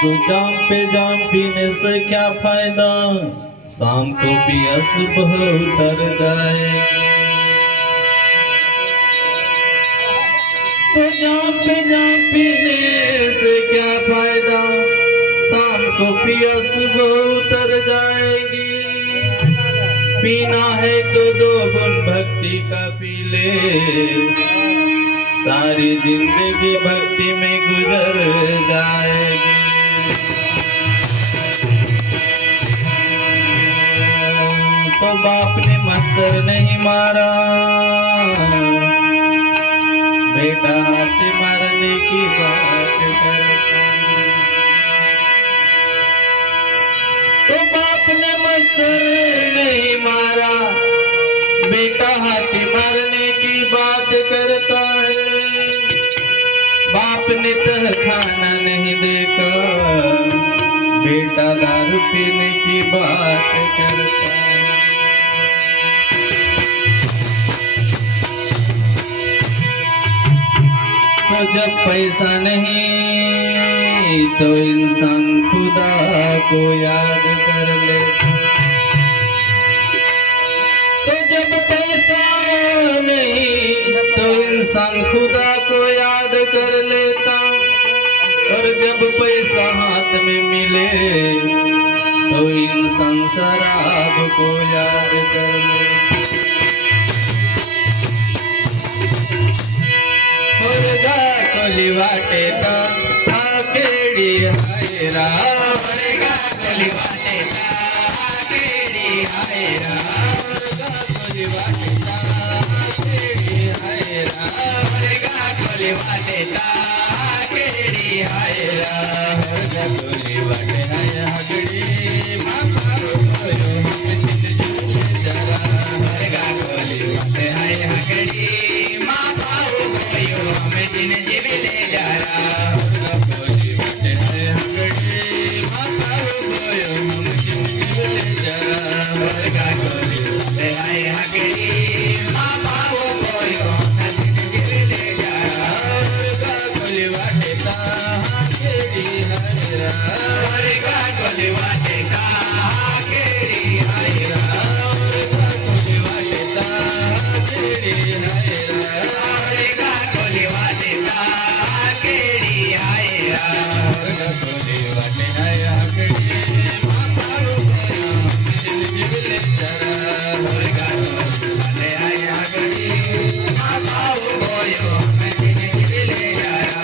तो जाम पीने से क्या फायदा, शाम को पियास बहुत उतर जाए। तो जाम पीने से क्या फायदा, शाम को पियास बहुत उतर जाएगी। पीना है तो 2 बूंद भक्ति का पी ले, सारी जिंदगी भक्ति में गुजर जाएगी। तो बाप ने मत्सर नहीं मारा, बेटा हाथी मारने की बात करता। तो बाप ने मत्सर नहीं मारा, बेटा हाथी मारने की बात करता है। बाप ने तह खाना नहीं देखा, बेटा दारू पीने की बात करता है। तो जब पैसा नहीं तो इंसान खुदा को याद कर लेता। तो जब पैसा नहीं तो इंसान खुदा को याद कर लेता, और जब पैसा हाथ में मिले तो इंसान शराब को याद कर लेता। कोली वाटे ता आकेड़ी हायरा, वर्गा कोली वाटे ता आकेड़ी हायरा, कोली वाटे ता आकेड़ी हायरा, वर्गा कोली वाटे ता आकेड़ी हायरा, वर्गा कोली वाटे हाय हगड़ी मारो कोयो जरा, वर्गा कोली वाटे हाय हगड़ी मारो कोयो हमें दिन जीविले जरा, वर्गा कोली वाटे हाय हगड़ी मारो कोयो हमें दिन जीविले जरा, वर्गा कोली वाटे हाय हगड़ी मारो कोयो हमें दिन जीविले जरा, वर्गा कोली वाटे ता आकेड़ी हायरा, वर्गा कोली वाटे ता आकेड़ी हायरा, वर्गा कोली वाटे ता आकेड़ी हायरा, वर्गा कोली वाटे ता आकेड़ी हायरा, वर्गा कोली वाटे हाय हगड़ी मारो कोयो हमें दिन जीविले जरा, वर्गा कोली वाटे हाय हगड़ी मारो कोयो हमें दिन जीविले जरा।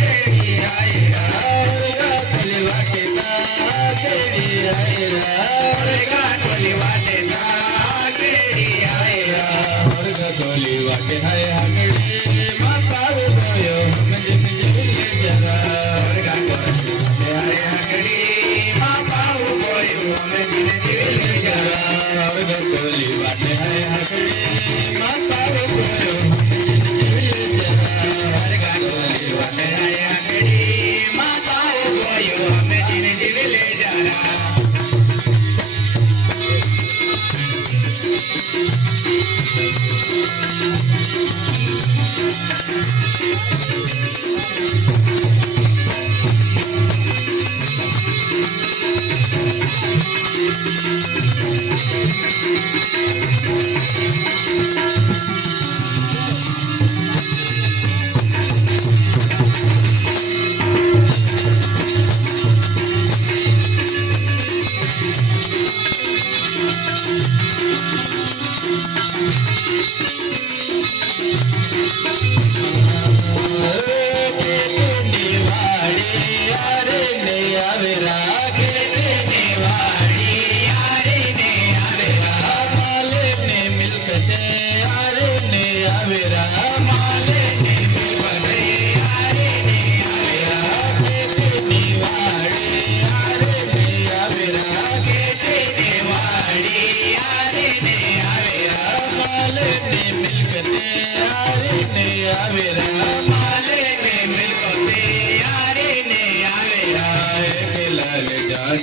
Hey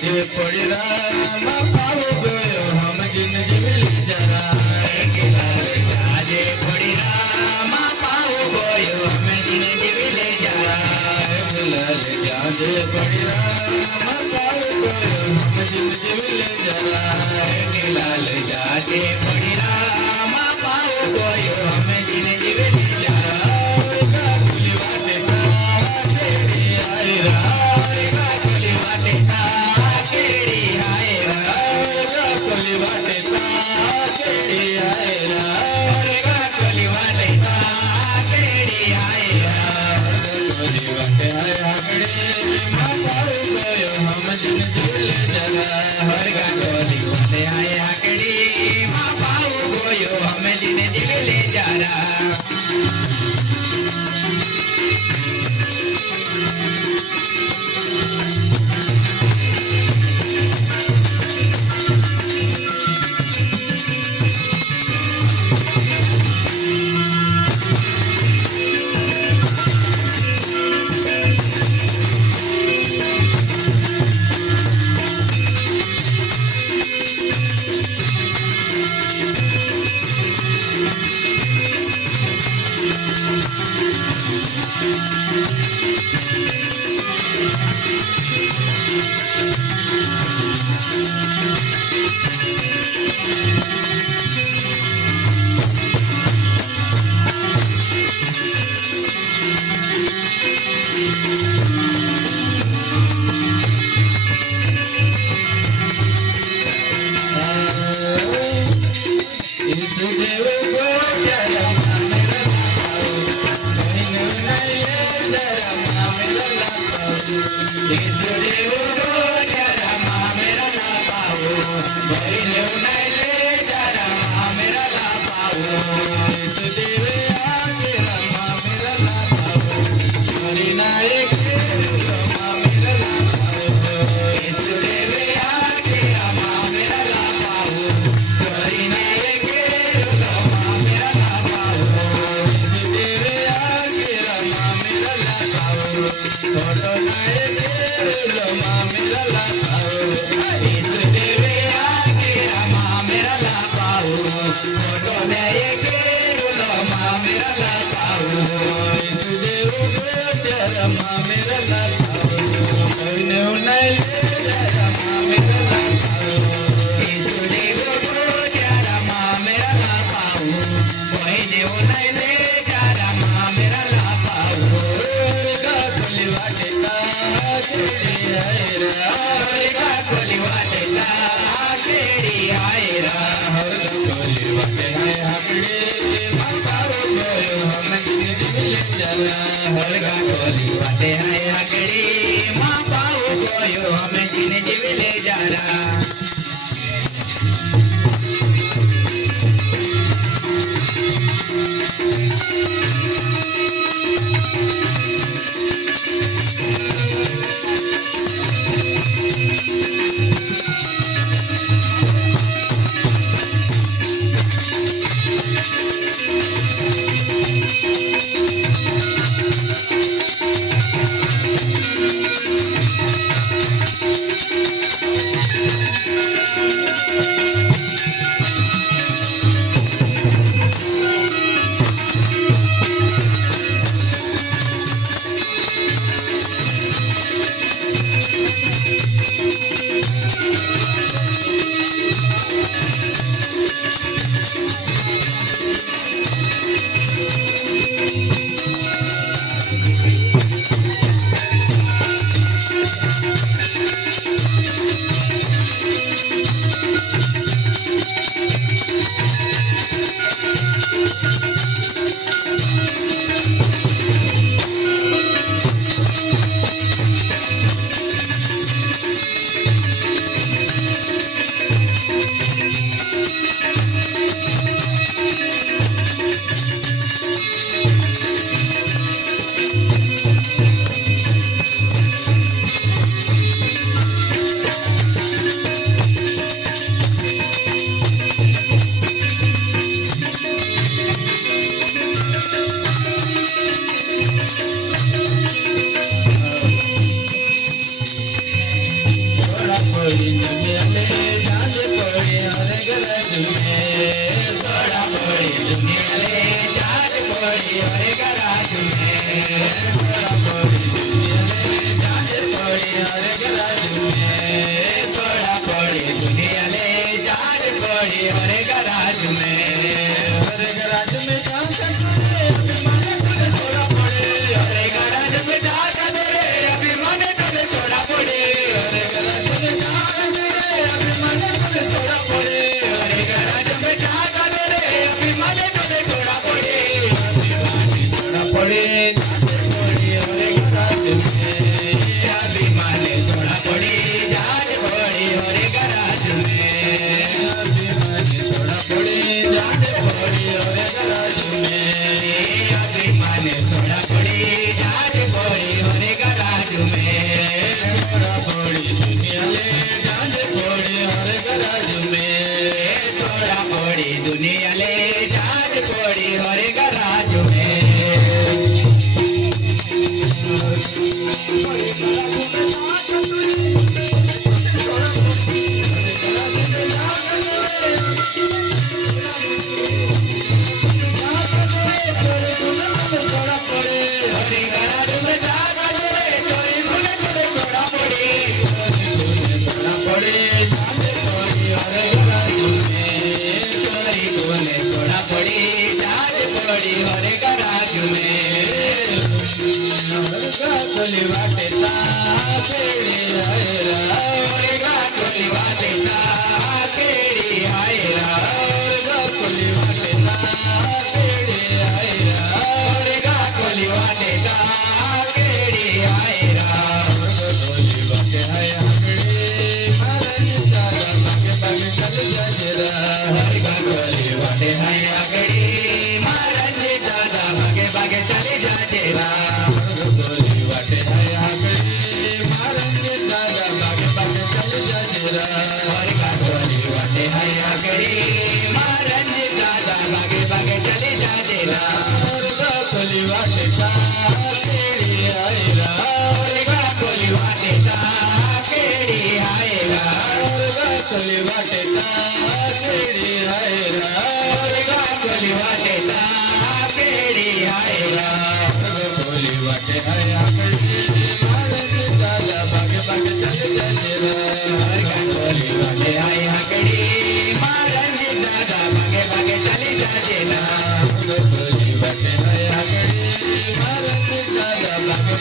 जाजे पड़ी रामा पाव गयो हम जिन जीवले जरा के लाल जाजे पड़ी रामा पाव गयो हम जिन जीवले जरा लाल जाजे पड़ी रामा पाव गयो हम जिन जीवले जरा के लाल जाजे पड़ी रामा पाव गयो हम जिन जीवले जरा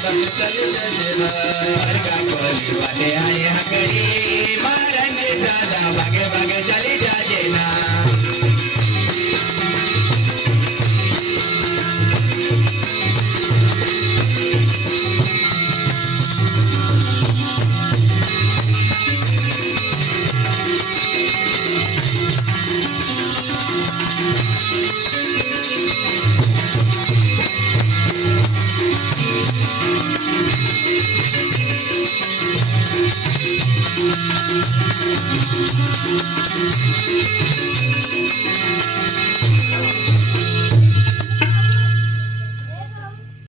बस चल जजरा हर का बोली वाले आए हकरी